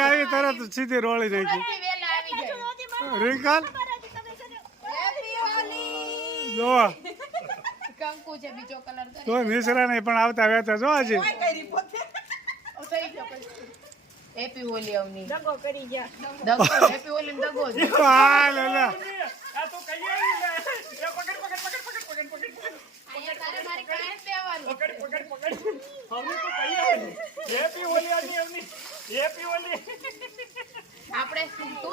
આવી તરત સીધી રોળી નાખી રિંકલ જો તો મિશ્રા નહીં પણ આવતા વહેતા જો હજી હેપી હોલી આવની દગો કરી જા દગો હેપી હોલી ને દગો આ લે લે આ તો કઈ આવી લે એ પકડ આયા તારે મારી કાંઈ લેવાનું પકડ હવે તો કઈ આવી હેપી હોલી આવની હેપી હોલી આપણે તું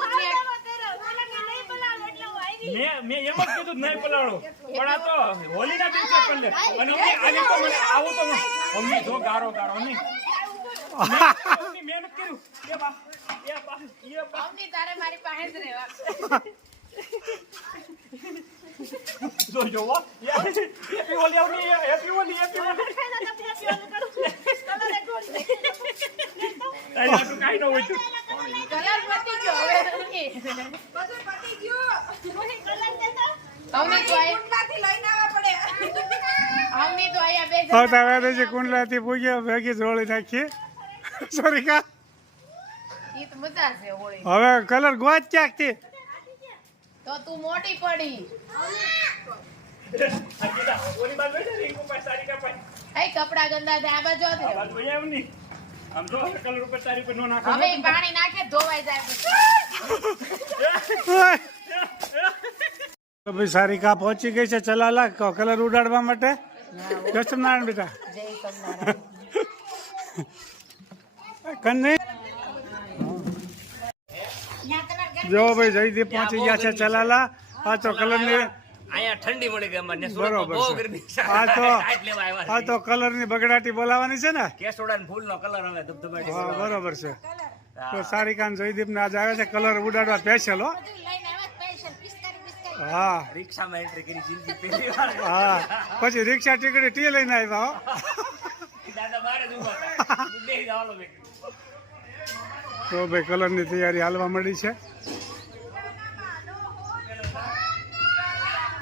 જ મેં એમ જ કીધું નહીં પલાળો પણ આ તો હોલીના દિવસે કરી લે અને આજે તો મને આવું તો મમ્મી જો ગારો નહીં મહેનત કર્યું એ બા આવની તારે મારી પાસે જ રહેવા જો હેપી હોલી આવની હેપી હોલી કાઈ ન હોય તું કલર પતી ગયો હવે નથી બધું પતી ગયું કોઈ કલર દેતા આવની તો આયા કુંડલાથી લઈને આવવા પડે આવની તો આયા બે આવતા વહેતા છે કુંડલાથી પૂગ્યા ભેગી જ રોળી નાખી સોરી કા ઈ તો બધા છે હોળી હવે કલર ગોત ક્યાંકથી તો તું મોટી પડી ઓલી બાજુ છે ને ઉપર સારી કા પાઈ એ કપડા ગંદા છે આ બાજુ આ બાજુ એમ નહીં આમ જો કલર ઉપર તારી પર નો નાખો હવે ઈ પાણી નાખે ધોવાઈ જાય તો ભાઈ સારિકા પહોંચી ગઈ છે ચલાલા કલર ઉડાડવા માટે કસ્ટમ નારાયણ બેટા જય કમનારાયણ કન્ને જો ભાઈ જયદીપ પહોંચી ગયા છે ચલાલા આ તો કલર ની અહીંયા ઠંડી મળી ગઈ અમારે બરોબર બહુ છે. ગરમી આ તો કલર ની બગડાટી બોલાવાની છે ને કેસોડા ફૂલ નો કલર હવે ધબધબાટી હા બરોબર છે તો સારિકા ને જયદીપ ને આજે આવે છે કલર ઉડાડવા સ્પેશિયલ હો હા રિક્ષામાં એન્ટ્રી કરી જિંદગી પહેલી વાર હા પછી રિક્ષા ટીકડી ટી લઈને આવ્યા હો દાદા મારે જ ઉભા હતા બે જવાનો તો ભાઈ કલર ની તૈયારી હાલવા મળી છે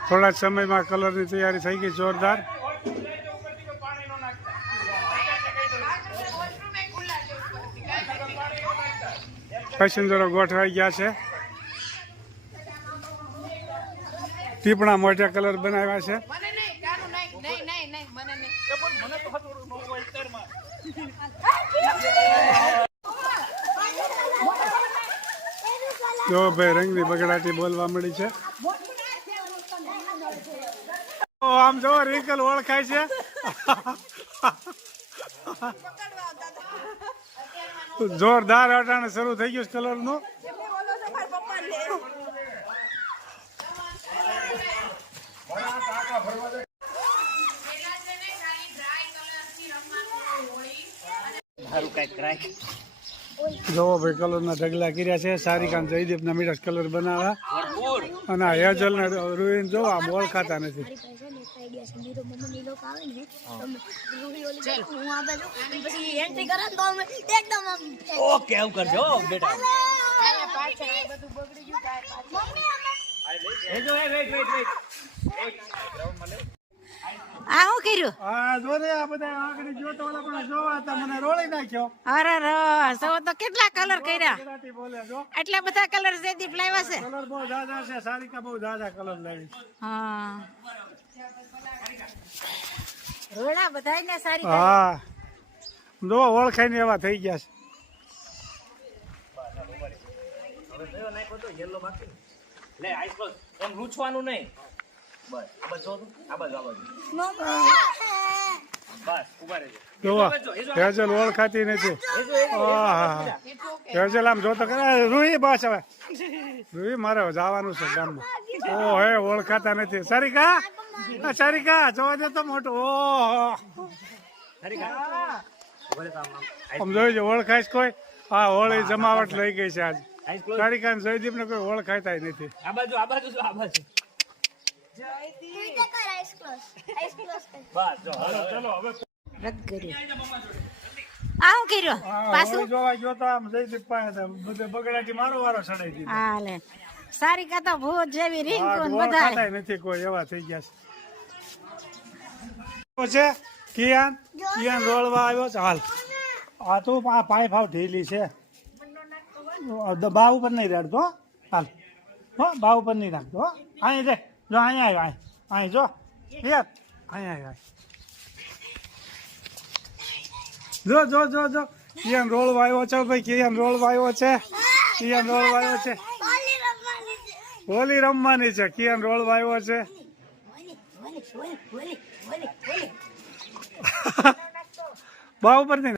થોડા જ સમયમાં કલર ની તૈયારી થઈ ગઈ જોરદાર પેસેન્જરો ગોઠવાઈ ગયા છે ટીપણા મોટા કલર બનાવ્યા છે મને નહીં કાનું નહીં મને નહીં મને તો હતું નો હોય તરમાં જો ભાઈ રંગની બગડાટી બોલવા મળી છે આમ જો રિંકલ ઓળખાય છે જોરદાર અટાણે શરૂ થઈ ગયું કલર નું બોલો તો મારા પપ્પા લે સારું કઈક રાખ જોવો ભાઈ કલર ના ઢગલા કર્યા છે સારિકાન જયદીપ ના મીઠા કલર બનાવ્યા ભરપૂર અને આ હેજલ ને રૂઈન જો આમ ઓળખાતા નથી ઓકે આવું કરજો હો, બેટા આયા પાછળ આ બધું બગડી ગયું કાય પાછળ એ જો વેઇટ આ શું કર્યું આ જો રે આ બધા આગળ જોતો ઓલા પણ જોવા હતા મને રોળી નાખ્યો અરે રો તો કેટલા કલર કર્યા બગડાટી બોલે જો એટલા બધા કલર જયદીપ લાવ્યા છે કલર બહુ જાજા છે સારિકા બહુ જાજા કલર લાવી હા રોડા બધાયને સારી હા જો ઓળખાય ને એવા થઈ ગયા છે યલો બાકી લે આઈસ ક્લોઝ એમ લૂછવાનું નહીં બસ બસ જો તું આ બાજુ બસ ઉભા રહેજો જો હેજલ ઓળખાતી નથી આહા હેજલ આમ જોતો કરે રૂહી બસ હવે રૂહી મારે જવાનું છે ગામમાં ઓ હે ઓળખાતા નથી સારિકા સારિકા જોવા દે તો મોટું ઓહો આમ જોઈજો ઓળખાય કોઈ હા હોળી જમાવટ લઈ ગઈ છે આજ સારિકા જયદીપ ને કોઈ ઓળખાતા નથી આ બાજુ જો આ બાજુ બસ જો ચલો હવે રદ કર્યું આ શું કર્યું પાછું જોવા ગયો તો આમ જયદીપ પાસે બધે બગડાટી મારો વારો ચડાઈ દીધો હા લે સારિકા તો ભૂત જેવી રીંગ હા, કોણ બધા ઓળખાતા નથી કોઈ, એવા થઈ ગયા છે. કિયાન રોળવા આવ્યો છે હાલ. આ તો આ પાઇપ હાવ ઢીલી છે, બા ઉપર નહીં રેડતો હો. હાલ હો, બા ઉપર નહીં નાખતો હો. અહીં રે, જો અહીંયા આવ્યો, અહીં જો યાર, અહીંયા આવ્યો. જો કિયાન રોળવા આવ્યો છે ભાઈ, કિયાન રોળવા આવ્યો છે, કિયાન રોળવા આવ્યો છે. હોલી રમવાની છે, કિયાન રોળવા આવ્યો છે. બા ઉપર નહીં.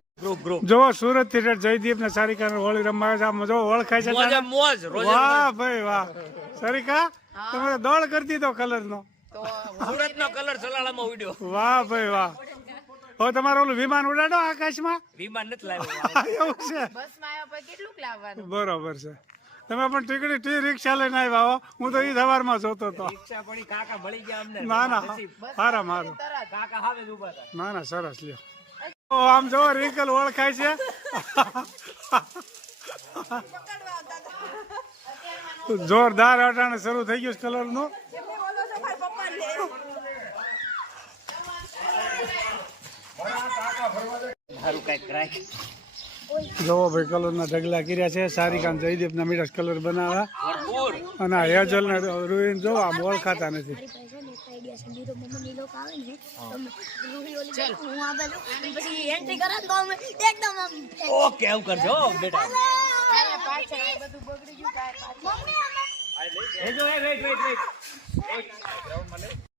જો સુરત થી જયદીપ ને સારિકા ને હોળી રમવા આવે છે. આમ જો ઓળખાય છે તને? વાહ ભાઈ વાહ. સારિકા તમે તો દોડ કરી દીધો કલર નો. સુરતનો કલર સલાળામાં ઉડ્યો. વાહ ભાઈ વાહ. હવે તમારું ઓલું વિમાન ઉડાડો આકાશમાં. વિમાન નથી લાવ્યો. એવું છે, બસમાં આવ્યા પછી કેટલુંક લાવવાનું? બરોબર છે. તમે પણ ટી રિક્ષા લઈને આવ્યા હો. હું તો ઈ સવારમાં જોતો હતો. રિક્ષા પડી, કાકા ભળી ગયા અમને. ના ના હારા મારો. કાકા હાવે જ ઊભા હતા. ના ના સરસ લ્યો. આમ જો રિંકલ ઓળખાય છે. જોરદાર અટાણે શરૂ થઈ ગયું કલર નું. સારું કઈક રાખ. જોવો ભાઈ કલર ના ઢગલા કર્યા છે. સારિકા જયદીપ ના મીઠા કલર બનાવ્યા. ભરપૂર. અને આ હેજલ ને રૂઈન જો આમ ઓળખાતા નથી. ઓકે એવું કરજો હો, બેટા. અહીંયા પાછળ આ બધું બગડી ગયું કાંઈ પાછળ. એ જો, એ વેઇટ.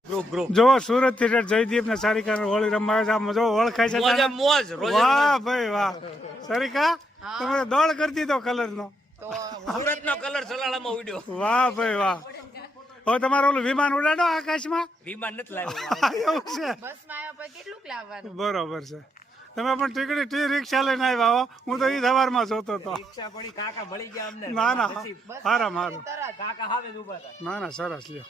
ગ્રુપ. જો સુરત થી જયદીપ ને સારિકા ને હોળી રમવા આવે છે. આમ જો ઓળખાય છે તને? મોજ. વાહ ભાઈ વાહ. સારિકા તમે તો દોડ કરી દીધો કલર નો. સુરતનો કલર સલાળામાં ઉડ્યો. વાહ ભાઈ વાહ. હવે તમારું ઓલું વિમાન ઉડાડો આકાશમાં. વિમાન નથી લાવ્યો. એવું છે, બસમાં આવ્યા પછી કેટલુંક લાવવાનું? બરોબર છે. તમે પણ ટી રિક્ષા લઈને આવ્યા હો. હું તો ઈ સવારમાં જોતો હતો. રિક્ષા પડી, કાકા ભળી ગયા અમને. ના ના હારા મારો. કાકા હાવે જ ઊભા હતા. ના ના સરસ લ્યો.